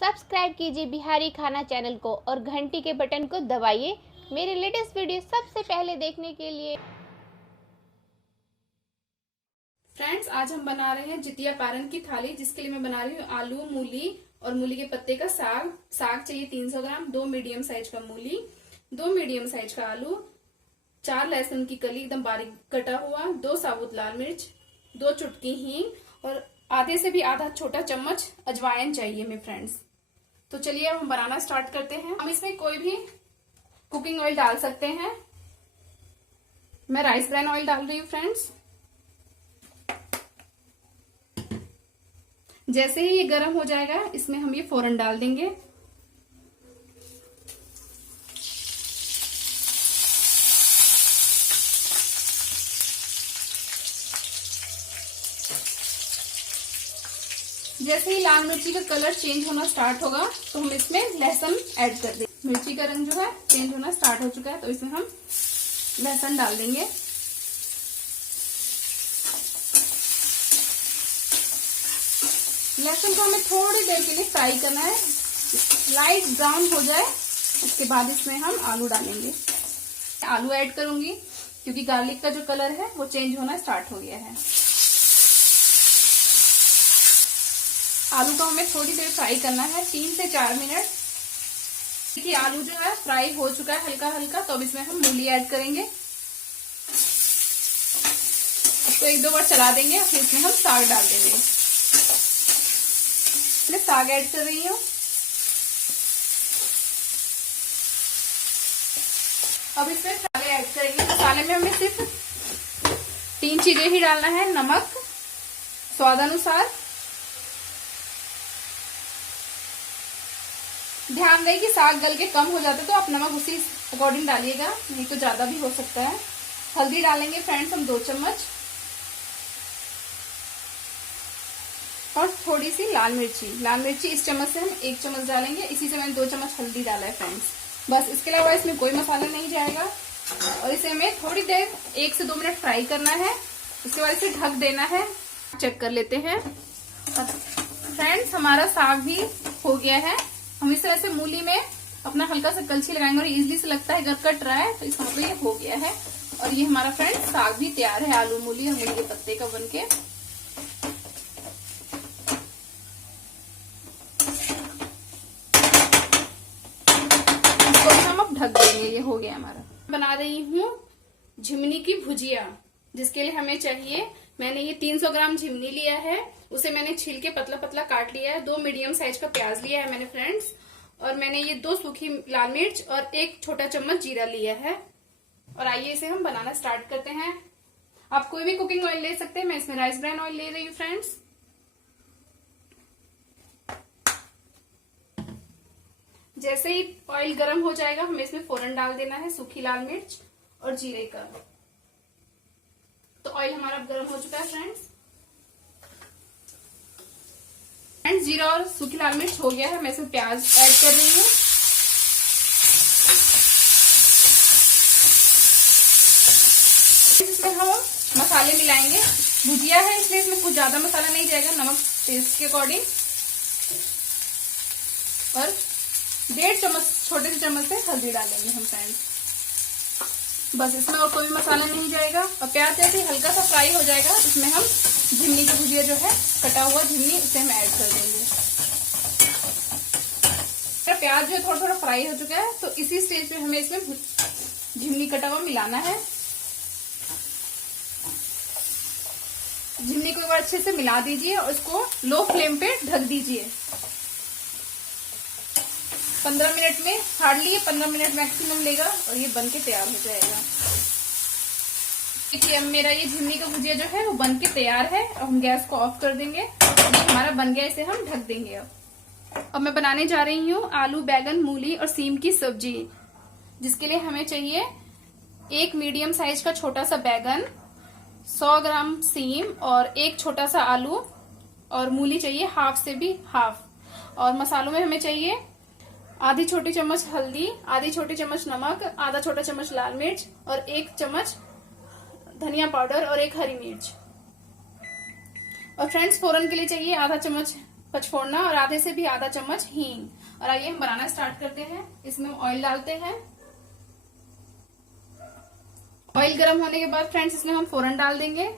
Subscribe कीजिए बिहारी खाना channel को और घंटी के बटन को दबाइए मेरे लेटेस्ट वीडियो सबसे पहले देखने के लिए। फ्रेंड्स, आज हम बना रहे हैं जितिया पारन की थाली, जिसके लिए मैं बना रही हूँ आलू, मूली और मूली के पत्ते का साग। साग चाहिए 300 ग्राम, 2 मीडियम साइज का मूली, 2 मीडियम साइज का आलू, 4 लहसुन की कली एकदम बारीक कटा हुआ, 2 साबुत लाल मिर्च, 2 चुटकी हींग और आधे से भी आधा छोटा चम्मच अजवाइन चाहिए मेरे फ्रेंड्स। तो चलिए अब हम बनाना स्टार्ट करते हैं। हम इसमें कोई भी कुकिंग ऑयल डाल सकते हैं। मैं राइस ब्रान ऑयल डाल रही हूँ फ्रेंड्स। जैसे ही ये गर्म हो जाएगा इसमें हम ये फोरन डाल देंगे। जैसे ही लाल मिर्ची का कलर चेंज होना स्टार्ट होगा तो हम इसमें लहसुन ऐड कर देंगे। मिर्ची का रंग जो है चेंज होना स्टार्ट हो चुका है तो इसमें हम लहसुन डाल देंगे। लहसुन को हमें थोड़ी देर के लिए फ्राई करना है, लाइट ब्राउन हो जाए उसके बाद इसमें हम आलू डालेंगे। आलू ऐड करूंगी क्योंकि गार्लिक का जो कलर है वो चेंज होना स्टार्ट हो गया है। आलू को हमें थोड़ी देर फ्राई करना है, 3 से 4 मिनट। देखिए आलू जो है फ्राई हो चुका है हल्का हल्का, तो अब इसमें हम मूली ऐड करेंगे। इसको 1-2 बार चला देंगे और फिर इसमें हम साग डाल देंगे। मैं साग ऐड कर रही हूँ। अब इसमें मसाले ऐड करेंगे। मसाले में हमें सिर्फ 3 चीजें ही डालना है। नमक स्वाद अनुसार। ध्यान दें कि साग गल के कम हो जाता है तो आप नमक उसी अकॉर्डिंग डालिएगा, नहीं तो ज्यादा भी हो सकता है। हल्दी डालेंगे फ्रेंड्स हम 2 चम्मच और थोड़ी सी लाल मिर्ची इस चम्मच से हम 1 चम्मच डालेंगे। इसी से मैंने 2 चम्मच हल्दी डाला है फ्रेंड्स। बस, इसके अलावा इसमें कोई मसाला नहीं जाएगा और इसे हमें थोड़ी देर 1 से 2 मिनट फ्राई करना है। उसके बाद इसे ढक देना है। चेक कर लेते हैं। फ्रेंड्स, हमारा साग भी हो गया है। हम इसे ऐसे मूली में अपना हल्का सा कलछी लगाएंगे और इजीली से लगता है अगर कट रहा है तो इसका मतलब ये हो गया है। और ये हमारा फ्रेंड्स साग भी तैयार है, आलू मूली और मूली के पत्ते का बनके। इसको हम अब ढक देंगे। ये हो गया हमारा। बना रही हूँ झिमनी की भुजिया, जिसके लिए हमें चाहिए, मैंने ये 300 ग्राम झिमनी लिया है, उसे मैंने छील के पतला पतला काट लिया है। 2 मीडियम साइज का प्याज लिया है मैंने फ्रेंड्स, और मैंने ये 2 सूखी लाल मिर्च और 1 छोटा चम्मच जीरा लिया है। और आइए इसे हम बनाना स्टार्ट करते हैं। आप कोई भी कुकिंग ऑयल ले सकते हैं। मैं इसमें राइस ब्रान ऑयल ले रही हूँ फ्रेंड्स। जैसे ही ऑयल गर्म हो जाएगा हमें इसमें फोरन डाल देना है, सूखी लाल मिर्च और जीरे का। तो ऑयल हमारा गर्म हो चुका है फ्रेंड्स। जीरा और सूखी लाल मिर्च हो गया है। मैं इसमें प्याज ऐड कर रही हूँ। इसमें हम मसाले मिलाएंगे। भुजिया है इसलिए इसमें कुछ ज्यादा मसाला नहीं जाएगा, नमक टेस्ट के अकॉर्डिंग। और 1.5 चम्मच छोटे से चम्मच से हल्दी डालेंगे हम फ्रेंड्स। बस, इसमें और कोई मसाला नहीं जाएगा। और प्याज जैसे हल्का सा फ्राई हो जाएगा इसमें हम झिमनी की भुजिया जो है, कटा हुआ झिमनी, उसे हम ऐड कर देंगे। प्याज जो थोड़ा थोड़ा फ्राई हो चुका है तो इसी स्टेज पे हमें इसमें झिमनी कटा हुआ मिलाना है। झिमनी को एक बार अच्छे से मिला दीजिए और इसको लो फ्लेम पे ढक दीजिए। 15 मिनट में, हार्डली 15 मिनट मैक्सिमम लेगा और ये बन के तैयार हो जाएगा। देखिए अब मेरा ये झिमनी का भुजिया जो है वो बन के तैयार है। अब हम गैस को ऑफ कर देंगे। ये हमारा बन गया, इसे हम ढक देंगे। अब मैं बनाने जा रही हूँ आलू, बैगन, मूली और सीम की सब्जी, जिसके लिए हमें चाहिए 1 मीडियम साइज का छोटा सा बैगन, 100 ग्राम सीम और 1 छोटा सा आलू, और मूली चाहिए हाफ से भी हाफ। और मसालों में हमें चाहिए आधी छोटी चम्मच हल्दी, आधी छोटी चम्मच नमक, आधा छोटा चम्मच लाल मिर्च और 1 चम्मच धनिया पाउडर और 1 हरी मिर्च। और फ्रेंड्स, फोरन के लिए चाहिए आधा चम्मच पचफोड़ना और आधे से भी आधा चम्मच हींग। और आइए हम बनाना स्टार्ट करते हैं। इसमें हम ऑयल डालते हैं। ऑयल गर्म होने के बाद फ्रेंड्स इसमें हम फोरन डाल देंगे।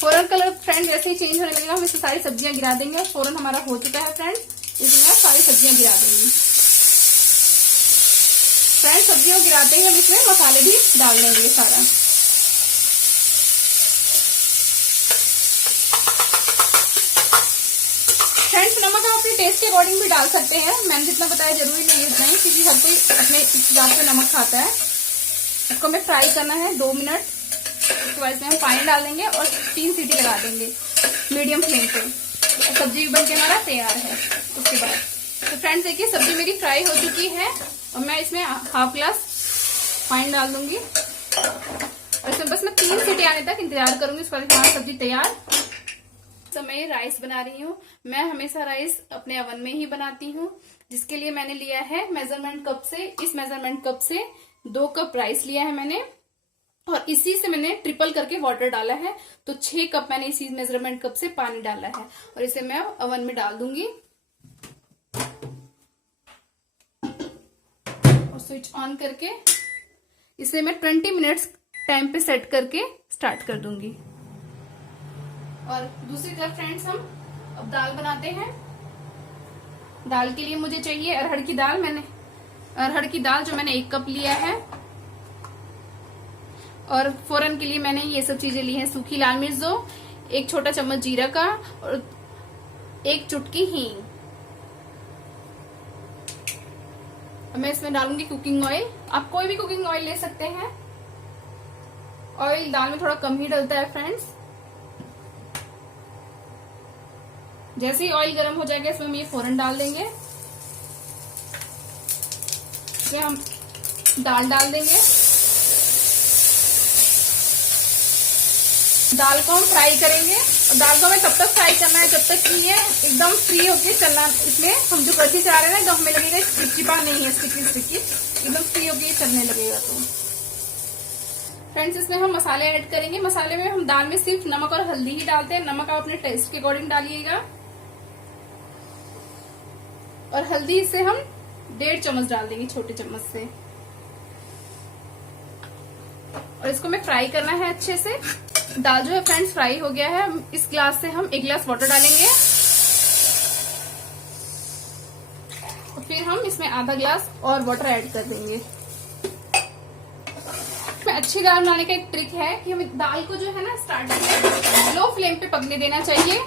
फोरन कलर फ्रेंड वैसे ही चेंज होने लगेगा, हम इसमें सारी सब्जियां गिरा देंगे। फोरन हमारा हो चुका है फ्रेंड, इसमें सारी सब्जियां गिरा देंगे। फ्रेंड सब्जियों को गिराते ही हम इसमें मसाले भी डाल देंगे सारा। फ्रेंड्स नमक आप अपने टेस्ट के अकॉर्डिंग भी डाल सकते हैं। मैंने जितना बताया जरूरी नहीं है उतना ही, क्योंकि हर कोई अपने हिसाब से नमक खाता है। इसको हमें फ्राई करना है 2 मिनट। उसके बाद इसमें हम पानी डाल देंगे और 3 सीटी लगा देंगे मीडियम फ्लेम पे। सब्जी भी बनके हमारा तैयार है। उसके बाद तो फ्रेंड्स देखिए सब्जी मेरी फ्राई हो चुकी है और मैं इसमें हाफ ग्लास पानी डाल दूंगी और इसमें बस मैं 3 सीटी आने तक इंतजार करूंगी। उसके बाद हमारी सब्जी तैयार। तो मैं राइस बना रही हूँ। मैं हमेशा राइस अपने ओवन में ही बनाती हूँ, जिसके लिए मैंने लिया है मेजरमेंट कप से, इस मेजरमेंट कप से 2 कप राइस लिया है मैंने और इसी से मैंने ट्रिपल करके वाटर डाला है। तो 6 कप मैंने इसी मेजरमेंट कप से पानी डाला है और इसे मैं ओवन में डाल दूंगी और स्विच ऑन करके इसे मैं 20 मिनट्स टाइम पे सेट करके स्टार्ट कर दूंगी। और दूसरी तरफ फ्रेंड्स हम अब दाल बनाते हैं। दाल के लिए मुझे चाहिए अरहर की दाल। अरहर की दाल जो मैंने 1 कप लिया है। और फोरन के लिए मैंने ये सब चीजें ली हैं। सूखी लाल मिर्च 2, 1 छोटा चम्मच जीरा का और 1 चुटकी हींग। मैं इसमें डालूंगी कुकिंग ऑयल। आप कोई भी कुकिंग ऑयल ले सकते हैं। ऑयल दाल में थोड़ा कम ही डलता है फ्रेंड्स। जैसे ही ऑयल गर्म हो जाएगा इसमें हम ये फोरन डाल देंगे। इसमें हम दाल डाल देंगे। दाल को हम फ्राई करेंगे और दाल को हमें तब तक फ्राई करना है जब तक कि ये एकदम फ्री होके चलना। इसमें हम जो कढ़ी चला रहे हैं ना एकदम हमें लगेगा चिपचिपा नहीं है, स्टिकी एकदम फ्री होके चलने लगेगा। तो फ्रेंड्स इसमें हम मसाले ऐड करेंगे। मसाले में हम दाल में सिर्फ नमक और हल्दी ही डालते हैं। नमक आप अपने टेस्ट के अकॉर्डिंग डालिएगा और हल्दी से हम 1.5 चम्मच डाल देंगे, छोटे चम्मच से। और इसको हमें फ्राई करना है अच्छे से। दाल जो है फ्रेंड्स फ्राई हो गया है। इस ग्लास से हम 1 ग्लास वाटर डालेंगे और फिर हम इसमें आधा ग्लास और वाटर ऐड कर देंगे। अच्छी दाल बनाने का एक ट्रिक है कि हमें दाल को जो है ना स्टार्टिंग में लो फ्लेम पे पकने देना चाहिए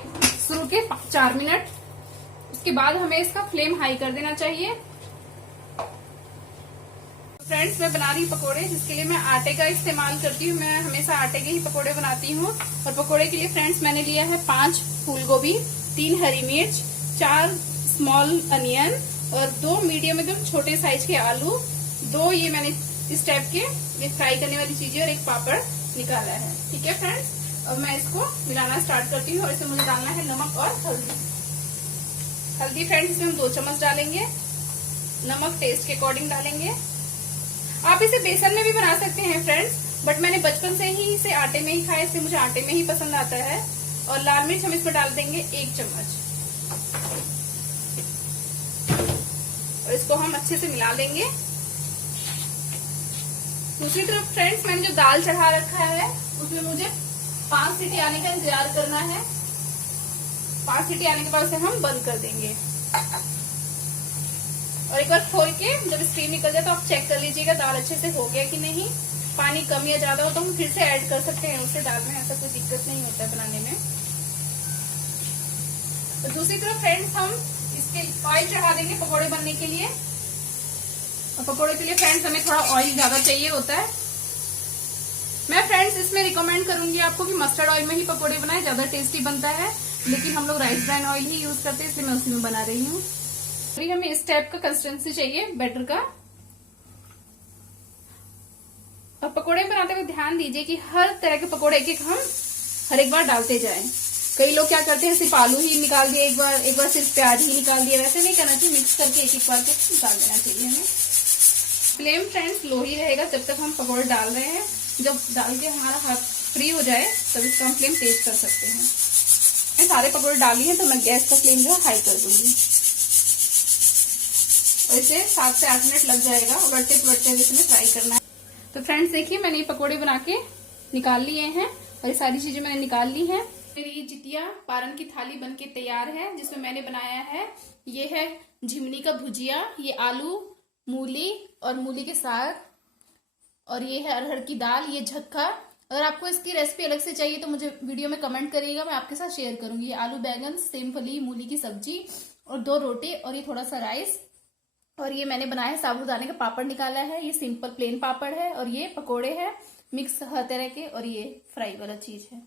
शुरू के 4 मिनट। उसके बाद हमें इसका फ्लेम हाई कर देना चाहिए। फ्रेंड्स मैं बना रही हूँ पकोड़े, जिसके लिए मैं आटे का इस्तेमाल करती हूँ। मैं हमेशा आटे के ही पकोड़े बनाती हूँ। और पकोड़े के लिए फ्रेंड्स मैंने लिया है 5 फूल गोभी, 3 हरी मिर्च, 4 स्मॉल अनियन और 2 मीडियम एकदम छोटे साइज के आलू, 2 ये मैंने इस टाइप के ये फ्राई करने वाली चीजें और 1 पापड़ निकाला है। ठीक है फ्रेंड्स, अब मैं इसको मिलाना स्टार्ट करती हूँ और इसमें मुझे डालना है नमक और हल्दी। हल्दी फ्रेंड्स इसमें हम 2 चम्मच डालेंगे। नमक टेस्ट के अकॉर्डिंग डालेंगे। आप इसे बेसन में भी बना सकते हैं फ्रेंड्स, बट मैंने बचपन से ही इसे आटे में ही खाया, इसलिए मुझे आटे में ही पसंद आता है। और लाल मिर्च हम इसमें डाल देंगे 1 चम्मच और इसको हम अच्छे से मिला लेंगे। दूसरी तरफ फ्रेंड्स मैंने जो दाल चढ़ा रखा है उसमें मुझे 5 सीटी आने का इंतजार करना है। 5 सीटी आने के बाद उसे हम बंद कर देंगे और एक बार खोल के जब स्टीम निकल जाए तो आप चेक कर लीजिएगा दाल अच्छे से हो गया कि नहीं। पानी कम या ज्यादा हो तो हम फिर से ऐड कर सकते हैं उसे दाल में, ऐसा कोई दिक्कत नहीं होता है बनाने में। तो दूसरी तरफ फ्रेंड्स हम इसके ऑयल चढ़ा देंगे पकौड़े बनने के लिए। और पकौड़े के लिए फ्रेंड्स हमें थोड़ा ऑयल ज्यादा चाहिए होता है। मैं फ्रेंड्स इसमें रिकमेंड करूंगी आपको कि मस्टर्ड ऑयल में ही पकौड़े बनाए, ज्यादा टेस्टी बनता है। लेकिन हम लोग राइस ब्रान ऑयल ही यूज करते हैं, इसलिए मैं उसी में बना रही हूँ। फिर हमें इस टाइप का कंसिस्टेंसी चाहिए बैटर का। और पकोड़े बनाते हुए ध्यान दीजिए कि हर तरह के पकोड़े एक हम हर एक बार डालते जाएं। कई लोग क्या करते हैं, सिर्फ आलू ही निकाल दिया एक बार सिर्फ प्याज ही निकाल दिया। वैसे नहीं करना चाहिए, मिक्स करके एक बार को निकाल देना चाहिए हमें। फ्लेम फ्रेंड्स लो ही रहेगा जब तक हम पकौड़े डाल रहे हैं। जब डाल के हमारा हाथ फ्री हो जाए तब इसका हम फ्लेम तेज कर सकते हैं। मैं सारे पकौड़े डाली हैं तो मैं गैस का फ्लेम जो है हाई कर दूंगी। और इसे 7 से 8 मिनट लग जाएगा उलटते पुलटते हुए इसमें फ्राई करना है। तो फ्रेंड्स देखिए, मैंने ये पकौड़े बना के निकाल लिए हैं और ये सारी चीजें मैंने निकाल ली हैं। मेरी ये जितिया पारन की थाली बनके तैयार है, जिसमें मैंने बनाया है, ये है झिमनी का भुजिया, ये आलू, मूली और मूली के साग, और ये है अरहर की दाल, ये झक्का। अगर आपको इसकी रेसिपी अलग से चाहिए तो मुझे वीडियो में कमेंट करिएगा, मैं आपके साथ शेयर करूंगी। ये आलू बैगन, सेम फली, मूली की सब्जी और 2 रोटी और ये थोड़ा सा राइस। और ये मैंने बनाया है साबूदाने का पापड़ निकाला है, ये सिंपल प्लेन पापड़ है, और ये पकोड़े है मिक्स हर तरह के, और ये फ्राई वाला चीज है।